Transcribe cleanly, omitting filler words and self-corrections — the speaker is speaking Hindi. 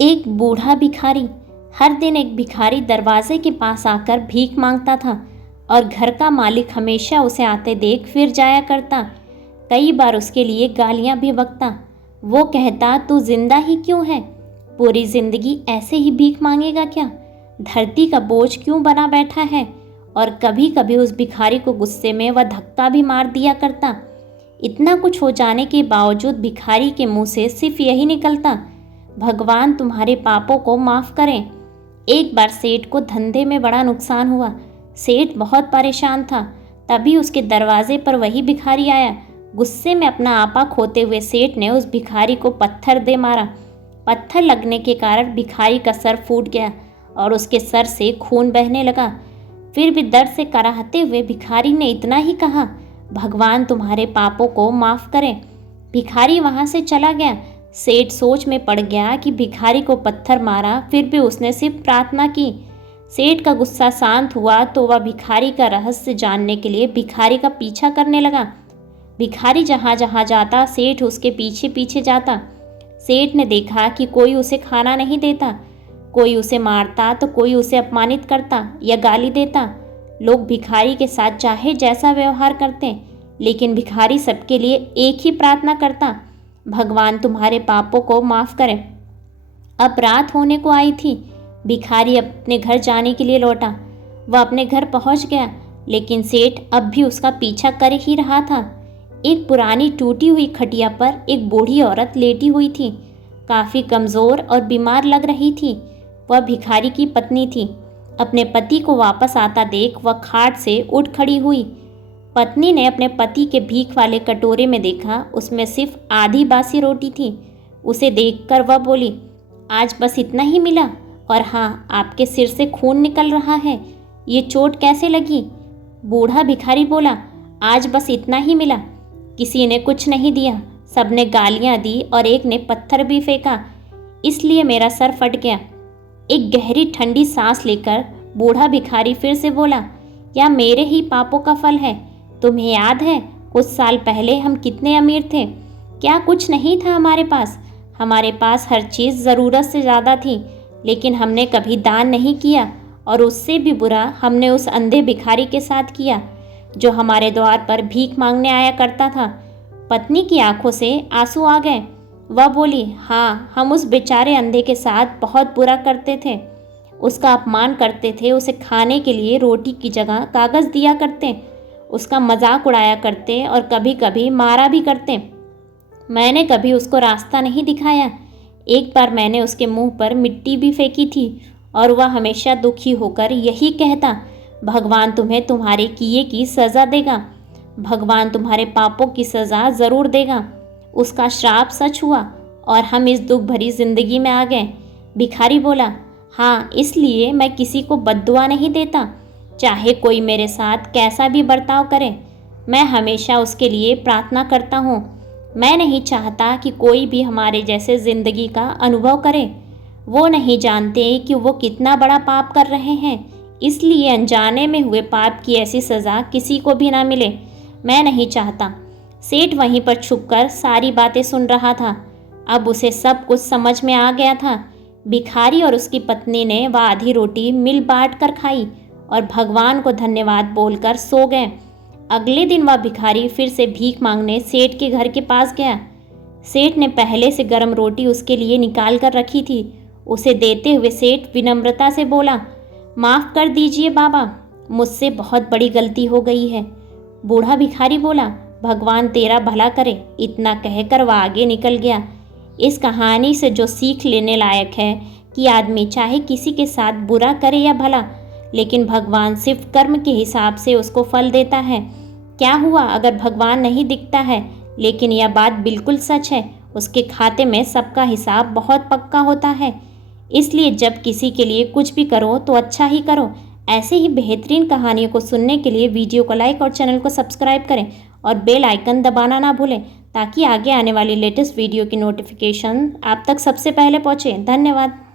एक बूढ़ा भिखारी। हर दिन एक भिखारी दरवाजे के पास आकर भीख मांगता था और घर का मालिक हमेशा उसे आते देख फिर जाया करता। कई बार उसके लिए गालियां भी बकता। वो कहता, तू जिंदा ही क्यों है? पूरी जिंदगी ऐसे ही भीख मांगेगा क्या? धरती का बोझ क्यों बना बैठा है? और कभी कभी उस भिखारी को गुस्से में वह धक्का भी मार दिया करता। इतना कुछ हो जाने के बावजूद भिखारी के मुंह से सिर्फ यही निकलता, भगवान तुम्हारे पापों को माफ़ करें। एक बार सेठ को धंधे में बड़ा नुकसान हुआ। सेठ बहुत परेशान था। तभी उसके दरवाजे पर वही भिखारी आया। गुस्से में अपना आपा खोते हुए सेठ ने उस भिखारी को पत्थर दे मारा। पत्थर लगने के कारण भिखारी का सर फूट गया और उसके सर से खून बहने लगा। फिर भी दर्द से कराहते हुए भिखारी ने इतना ही कहा, भगवान तुम्हारे पापों को माफ़ करें। भिखारी वहाँ से चला गया। सेठ सोच में पड़ गया कि भिखारी को पत्थर मारा, फिर भी उसने सिर्फ प्रार्थना की। सेठ का गुस्सा शांत हुआ तो वह भिखारी का रहस्य जानने के लिए भिखारी का पीछा करने लगा। भिखारी जहाँ जहाँ जाता सेठ उसके पीछे पीछे जाता। सेठ ने देखा कि कोई उसे खाना नहीं देता, कोई उसे मारता तो कोई उसे अपमानित करता या गाली देता। लोग भिखारी के साथ चाहे जैसा व्यवहार करते, लेकिन भिखारी सबके लिए एक ही प्रार्थना करता, भगवान तुम्हारे पापों को माफ़ करें। अब रात होने को आई थी। भिखारी अपने घर जाने के लिए लौटा। वह अपने घर पहुंच गया, लेकिन सेठ अब भी उसका पीछा कर ही रहा था। एक पुरानी टूटी हुई खटिया पर एक बूढ़ी औरत लेटी हुई थी। काफ़ी कमज़ोर और बीमार लग रही थी। वह भिखारी की पत्नी थी। अपने पति को वापस आता देख वह खाट से उठ खड़ी हुई। पत्नी ने अपने पति के भीख वाले कटोरे में देखा, उसमें सिर्फ आधी बासी रोटी थी। उसे देखकर वह बोली, आज बस इतना ही मिला? और हाँ, आपके सिर से खून निकल रहा है, ये चोट कैसे लगी? बूढ़ा भिखारी बोला, आज बस इतना ही मिला। किसी ने कुछ नहीं दिया, सबने गालियाँ दी और एक ने पत्थर भी फेंका, इसलिए मेरा सर फट गया। एक गहरी ठंडी सांस लेकर बूढ़ा भिखारी फिर से बोला, क्या मेरे ही पापों का फल है? तुम्हें याद है कुछ साल पहले हम कितने अमीर थे? क्या कुछ नहीं था हमारे पास? हमारे पास हर चीज़ ज़रूरत से ज़्यादा थी, लेकिन हमने कभी दान नहीं किया। और उससे भी बुरा हमने उस अंधे भिखारी के साथ किया जो हमारे द्वार पर भीख मांगने आया करता था। पत्नी की आंखों से आंसू आ गए। वह बोली, हाँ, हम उस बेचारे अंधे के साथ बहुत बुरा करते थे। उसका अपमान करते थे, उसे खाने के लिए रोटी की जगह कागज़ दिया करते, उसका मजाक उड़ाया करते और कभी कभी मारा भी करते। मैंने कभी उसको रास्ता नहीं दिखाया। एक बार मैंने उसके मुंह पर मिट्टी भी फेंकी थी और वह हमेशा दुखी होकर यही कहता, भगवान तुम्हें तुम्हारे किए की सज़ा देगा, भगवान तुम्हारे पापों की सज़ा ज़रूर देगा। उसका श्राप सच हुआ और हम इस दुख भरी ज़िंदगी में आ गए। भिखारी बोला, हाँ, इसलिए मैं किसी को बद्दुआ नहीं देता, चाहे कोई मेरे साथ कैसा भी बर्ताव करे, मैं हमेशा उसके लिए प्रार्थना करता हूँ। मैं नहीं चाहता कि कोई भी हमारे जैसे ज़िंदगी का अनुभव करे। वो नहीं जानते कि वो कितना बड़ा पाप कर रहे हैं, इसलिए अनजाने में हुए पाप की ऐसी सज़ा किसी को भी ना मिले। मैं नहीं चाहता। सेठ वहीं पर छुपकर सारी बातें सुन रहा था। अब उसे सब कुछ समझ में आ गया था। भिखारी और उसकी पत्नी ने वह आधी रोटी मिल बांट कर खाई और भगवान को धन्यवाद बोलकर सो गए। अगले दिन वह भिखारी फिर से भीख मांगने सेठ के घर के पास गया। सेठ ने पहले से गर्म रोटी उसके लिए निकाल कर रखी थी। उसे देते हुए सेठ विनम्रता से बोला, माफ़ कर दीजिए बाबा, मुझसे बहुत बड़ी गलती हो गई है। बूढ़ा भिखारी बोला, भगवान तेरा भला करे। इतना कहकर वह आगे निकल गया। इस कहानी से जो सीख लेने लायक है कि आदमी चाहे किसी के साथ बुरा करे या भला, लेकिन भगवान सिर्फ कर्म के हिसाब से उसको फल देता है। क्या हुआ अगर भगवान नहीं दिखता है, लेकिन यह बात बिल्कुल सच है, उसके खाते में सबका हिसाब बहुत पक्का होता है। इसलिए जब किसी के लिए कुछ भी करो तो अच्छा ही करो। ऐसे ही बेहतरीन कहानियों को सुनने के लिए वीडियो को लाइक और चैनल को सब्सक्राइब करें और बेल आइकन दबाना ना भूलें, ताकि आगे आने वाली लेटेस्ट वीडियो की नोटिफिकेशन आप तक सबसे पहले पहुँचे। धन्यवाद।